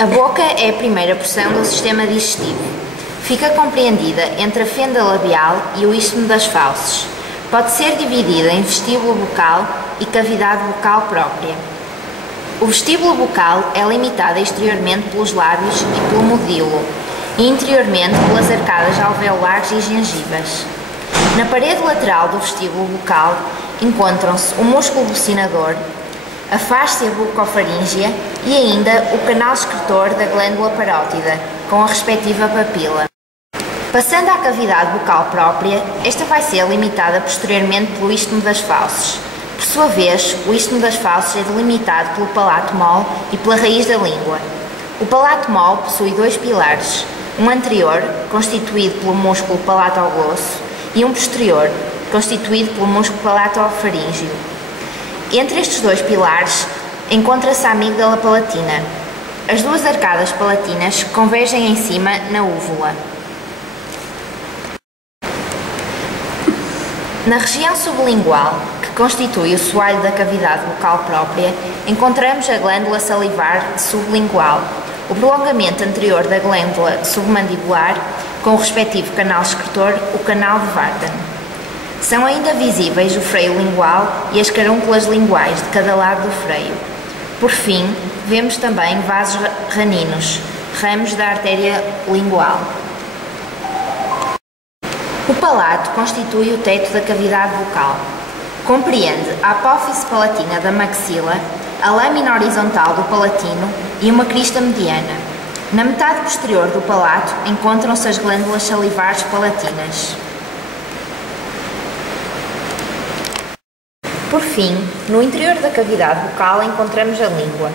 A boca é a primeira porção do sistema digestivo. Fica compreendida entre a fenda labial e o istmo das fauces. Pode ser dividida em vestíbulo bucal e cavidade bucal própria. O vestíbulo bucal é limitado exteriormente pelos lábios e pelo modilo, e interiormente pelas arcadas alveolares e gengivas. Na parede lateral do vestíbulo bucal encontram-se o músculo bucinador, a fáscia bucofaríngea e ainda o canal excretor da glândula parótida, com a respectiva papila. Passando à cavidade bucal própria, esta vai ser limitada posteriormente pelo istmo das fauces. Por sua vez, o istmo das fauces é delimitado pelo palato mole e pela raiz da língua. O palato mole possui dois pilares, um anterior, constituído pelo músculo palatoglosso, e um posterior, constituído pelo músculo palatofaríngeo. Entre estes dois pilares encontra-se a amígdala palatina. As duas arcadas palatinas convergem em cima na úvula. Na região sublingual, que constitui o soalho da cavidade bucal própria, encontramos a glândula salivar sublingual, o prolongamento anterior da glândula submandibular, com o respectivo canal excretor, o canal de Varden. São ainda visíveis o freio lingual e as carúnculas linguais de cada lado do freio. Por fim, vemos também vasos raninos, ramos da artéria lingual. O palato constitui o teto da cavidade bucal. Compreende a apófise palatina da maxila, a lâmina horizontal do palatino e uma crista mediana. Na metade posterior do palato encontram-se as glândulas salivares palatinas. Por fim, no interior da cavidade bucal encontramos a língua.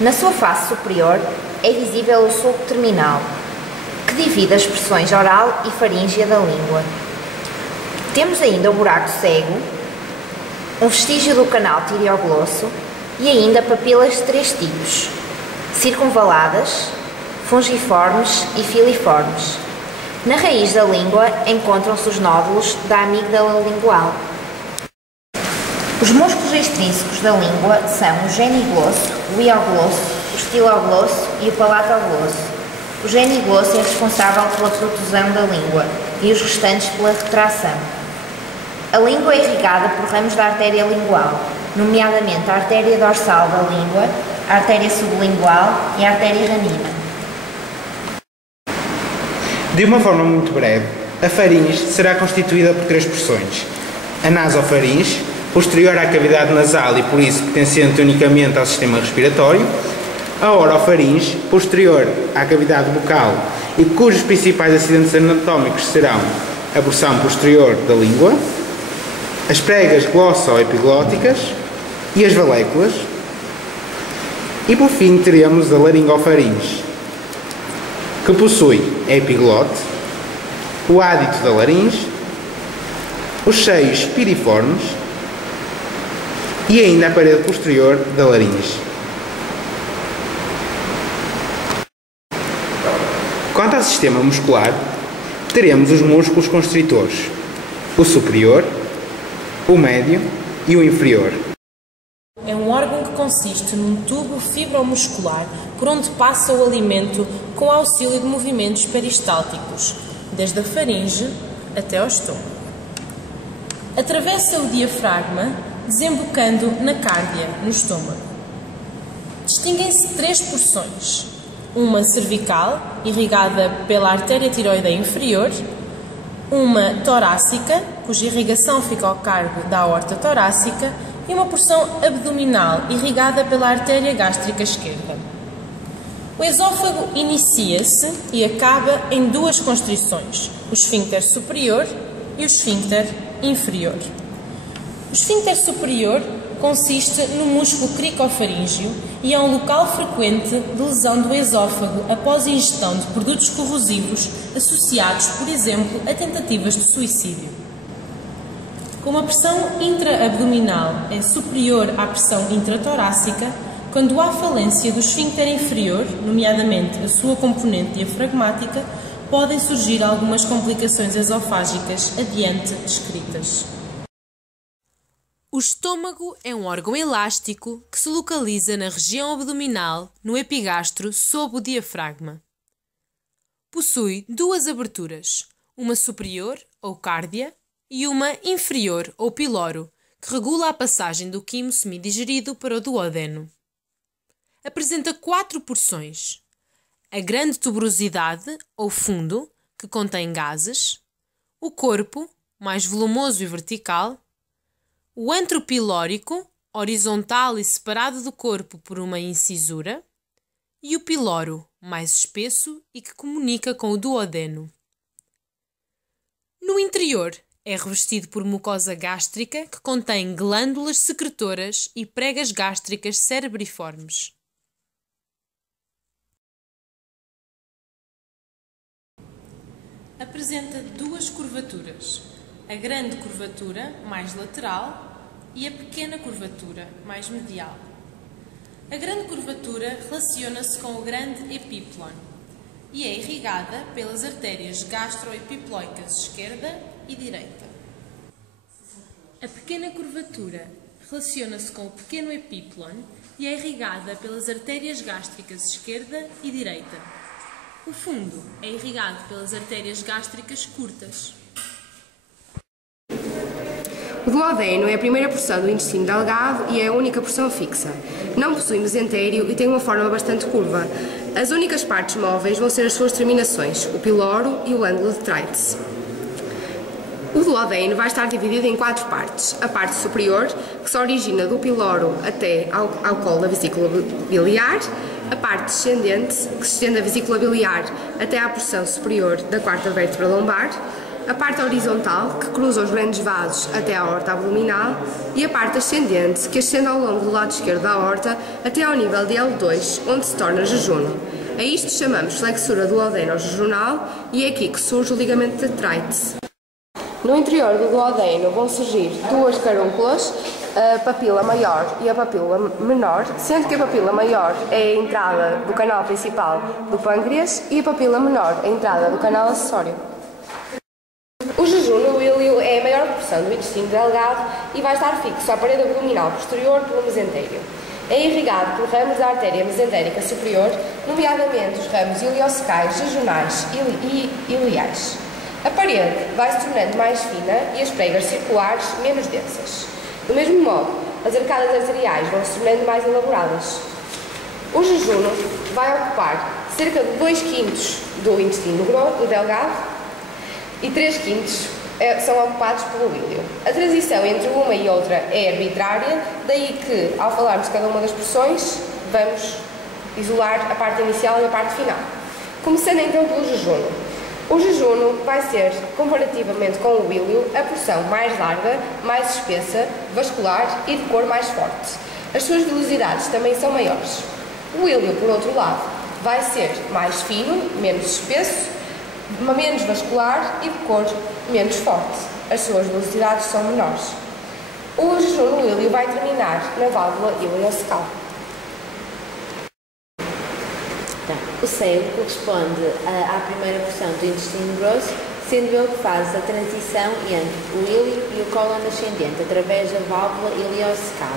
Na sua face superior é visível o sulco terminal, que divide as expressões oral e faríngea da língua. Temos ainda o buraco cego, um vestígio do canal tireoglosso e ainda papilas de três tipos: circunvaladas, fungiformes e filiformes. Na raiz da língua encontram-se os nódulos da amígdala lingual. Os músculos extrínsecos da língua são o geniglosso, o ioglosso, o estiloglosso e o palatoglosso. O geniglosso é responsável pela protusão da língua e os restantes pela retração. A língua é irrigada por ramos da artéria lingual, nomeadamente a artéria dorsal da língua, a artéria sublingual e a artéria ranina. De uma forma muito breve, a faringe será constituída por três porções: a nasofaringe, posterior à cavidade nasal e por isso pertencente unicamente ao sistema respiratório; a orofaringe, posterior à cavidade bucal e cujos principais acidentes anatómicos serão a porção posterior da língua; as pregas glossoepiglóticas e as valéculas; e por fim teremos a laringofaringe, que possui a epiglote, o ádito da laringe, os seios piriformes e ainda a parede posterior da laringe. Quanto ao sistema muscular, teremos os músculos constritores, o superior, o médio e o inferior. É um órgão que consiste num tubo fibromuscular por onde passa o alimento com auxílio de movimentos peristálticos, desde a faringe até ao estômago. Atravessa o diafragma, desembocando na cárdia, no estômago. Distinguem-se três porções: uma cervical, irrigada pela artéria tireoideia inferior; uma torácica, cuja irrigação fica ao cargo da aorta torácica; e uma porção abdominal, irrigada pela artéria gástrica esquerda. O esôfago inicia-se e acaba em duas constrições: o esfíncter superior e o esfíncter inferior. O esfíncter superior consiste no músculo cricofaríngeo e é um local frequente de lesão do esôfago após a ingestão de produtos corrosivos associados, por exemplo, a tentativas de suicídio. Como a pressão intraabdominal é superior à pressão intratorácica, quando há falência do esfíncter inferior, nomeadamente a sua componente diafragmática, podem surgir algumas complicações esofágicas adiante descritas. estômago é um órgão elástico que se localiza na região abdominal, no epigastro, sob o diafragma. Possui duas aberturas, uma superior, ou cárdia, e uma inferior, ou piloro, que regula a passagem do quimo semidigerido para o duodeno. Apresenta 4 porções: a grande tuberosidade, ou fundo, que contém gases, o corpo, mais volumoso e vertical, o antro pilórico, horizontal e separado do corpo por uma incisura, e o piloro, mais espesso e que comunica com o duodeno. No interior, é revestido por mucosa gástrica que contém glândulas secretoras e pregas gástricas cerebriformes. Apresenta duas curvaturas, a grande curvatura, mais lateral, e a pequena curvatura, mais medial. A grande curvatura relaciona-se com o grande epíplon e é irrigada pelas artérias gastroepiploicas esquerda e direita. A pequena curvatura relaciona-se com o pequeno epíplon e é irrigada pelas artérias gástricas esquerda e direita. O fundo é irrigado pelas artérias gástricas curtas. O duodeno é a primeira porção do intestino delgado e é a única porção fixa. Não possui mesentério e tem uma forma bastante curva. As únicas partes móveis vão ser as suas terminações, o piloro e o ângulo de Treitz. O duodeno vai estar dividido em 4 partes. A parte superior, que se origina do piloro até ao colo da vesícula biliar. A parte descendente, que se estende da vesícula biliar até à porção superior da quarta vértebra lombar. A parte horizontal, que cruza os grandes vasos até à aorta abdominal, e a parte ascendente, que ascende ao longo do lado esquerdo da aorta até ao nível de L2, onde se torna jejuno. A isto chamamos flexura duodeno-jejunal e é aqui que surge o ligamento de Treitz. No interior do duodeno vão surgir duas carúnculas, a papila maior e a papila menor, sendo que a papila maior é a entrada do canal principal do pâncreas e a papila menor a entrada do canal acessório. O jejuno, o íleo, é a maior porção do intestino delgado e vai estar fixo à parede abdominal posterior pelo mesentério. É irrigado por ramos da artéria mesentérica superior, nomeadamente os ramos iliossecais, jejunais e iliais. A parede vai se tornando mais fina e as pregas circulares menos densas. Do mesmo modo, as arcadas arteriais vão se tornando mais elaboradas. O jejuno vai ocupar cerca de 2/5 do intestino delgado e 3/5 são ocupados pelo íleo. A transição entre uma e outra é arbitrária, daí que, ao falarmos de cada uma das porções, vamos isolar a parte inicial e a parte final. Começando então pelo jejuno. O jejuno vai ser, comparativamente com o íleo, a porção mais larga, mais espessa, vascular e de cor mais forte. As suas velocidades também são maiores. O íleo, por outro lado, vai ser mais fino, menos espesso, menos vascular e de cor menos forte. As suas velocidades são menores. O jejuno íleo vai terminar na válvula iliocecal. O cérebro corresponde à primeira porção do intestino grosso, sendo ele que faz a transição entre o íleo e o cólon ascendente, através da válvula iliocecal.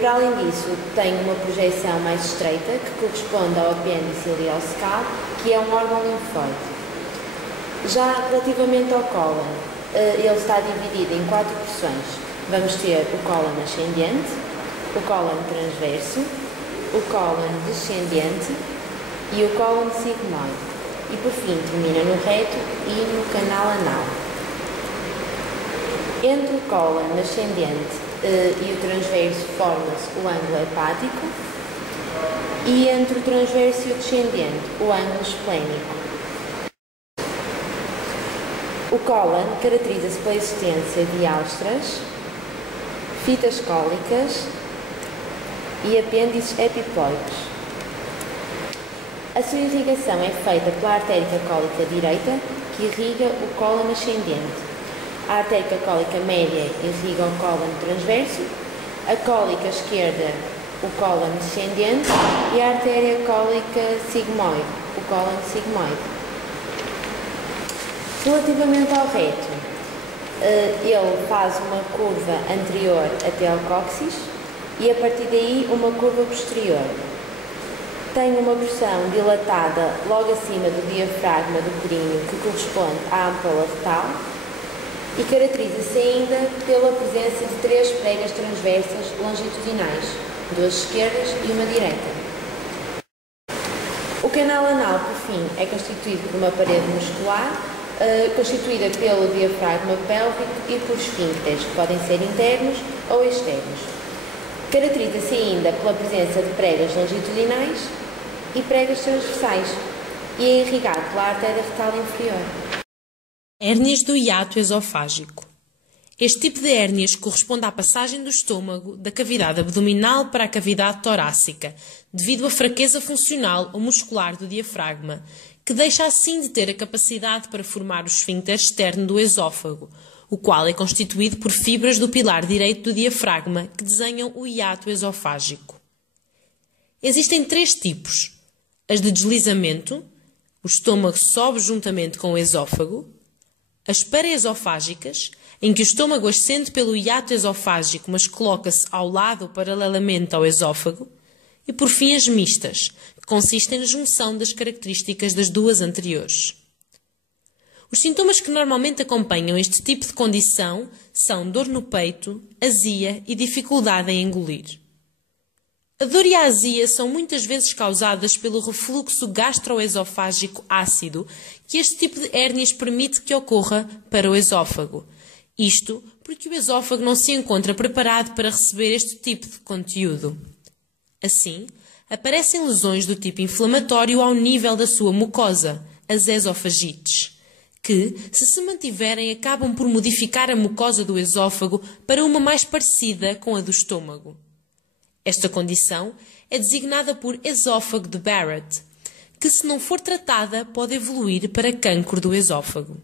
Para além disso, tem uma projeção mais estreita, que corresponde ao apêndice iliocecal, que é um órgão linfóide. Já relativamente ao cólon, ele está dividido em 4 porções. Vamos ter o cólon ascendente, o cólon transverso, o cólon descendente e o cólon sigmoide, e por fim termina no reto e no canal anal. Entre o cólon ascendente e o transverso forma-se o ângulo hepático e entre o transverso e o descendente o ângulo esplénico. O cólon caracteriza-se pela existência de álstras, fitas cólicas e apêndices epiploicos. A sua irrigação é feita pela artéria cólica direita, que irriga o cólon ascendente. A artéria cólica média irriga o cólon transverso, a cólica esquerda o cólon descendente e a artéria cólica sigmoide, o cólon sigmoide. Relativamente ao reto, ele faz uma curva anterior até ao cóccix e a partir daí uma curva posterior. Tem uma pressão dilatada logo acima do diafragma do períneo, que corresponde à ampola retal, e caracteriza-se ainda pela presença de 3 pregas transversas longitudinais, 2 esquerdas e uma direita. O canal anal, por fim, é constituído por uma parede muscular, constituída pelo diafragma pélvico e por esfíncteres, que podem ser internos ou externos. Caracteriza-se ainda pela presença de pregas longitudinais e pregas transversais, e é irrigado pela artéria retal inferior. Hérnias do hiato esofágico. Este tipo de hérnias corresponde à passagem do estômago da cavidade abdominal para a cavidade torácica, devido à fraqueza funcional ou muscular do diafragma, que deixa assim de ter a capacidade para formar o esfíncter externo do esófago, o qual é constituído por fibras do pilar direito do diafragma que desenham o hiato esofágico. Existem 3 tipos: as de deslizamento, o estômago sobe juntamente com o esófago; as paraesofágicas, em que o estômago ascende pelo hiato esofágico, mas coloca-se ao lado ou paralelamente ao esófago; e, por fim, as mistas, que consistem na junção das características das 2 anteriores. Os sintomas que normalmente acompanham este tipo de condição são dor no peito, azia e dificuldade em engolir. A dor e a azia são muitas vezes causadas pelo refluxo gastroesofágico ácido que este tipo de hérnias permite que ocorra para o esófago. Isto porque o esófago não se encontra preparado para receber este tipo de conteúdo. Assim, aparecem lesões do tipo inflamatório ao nível da sua mucosa, as esofagites, que, se mantiverem, acabam por modificar a mucosa do esófago para uma mais parecida com a do estômago. Esta condição é designada por esófago de Barrett, que, se não for tratada, pode evoluir para cancro do esófago.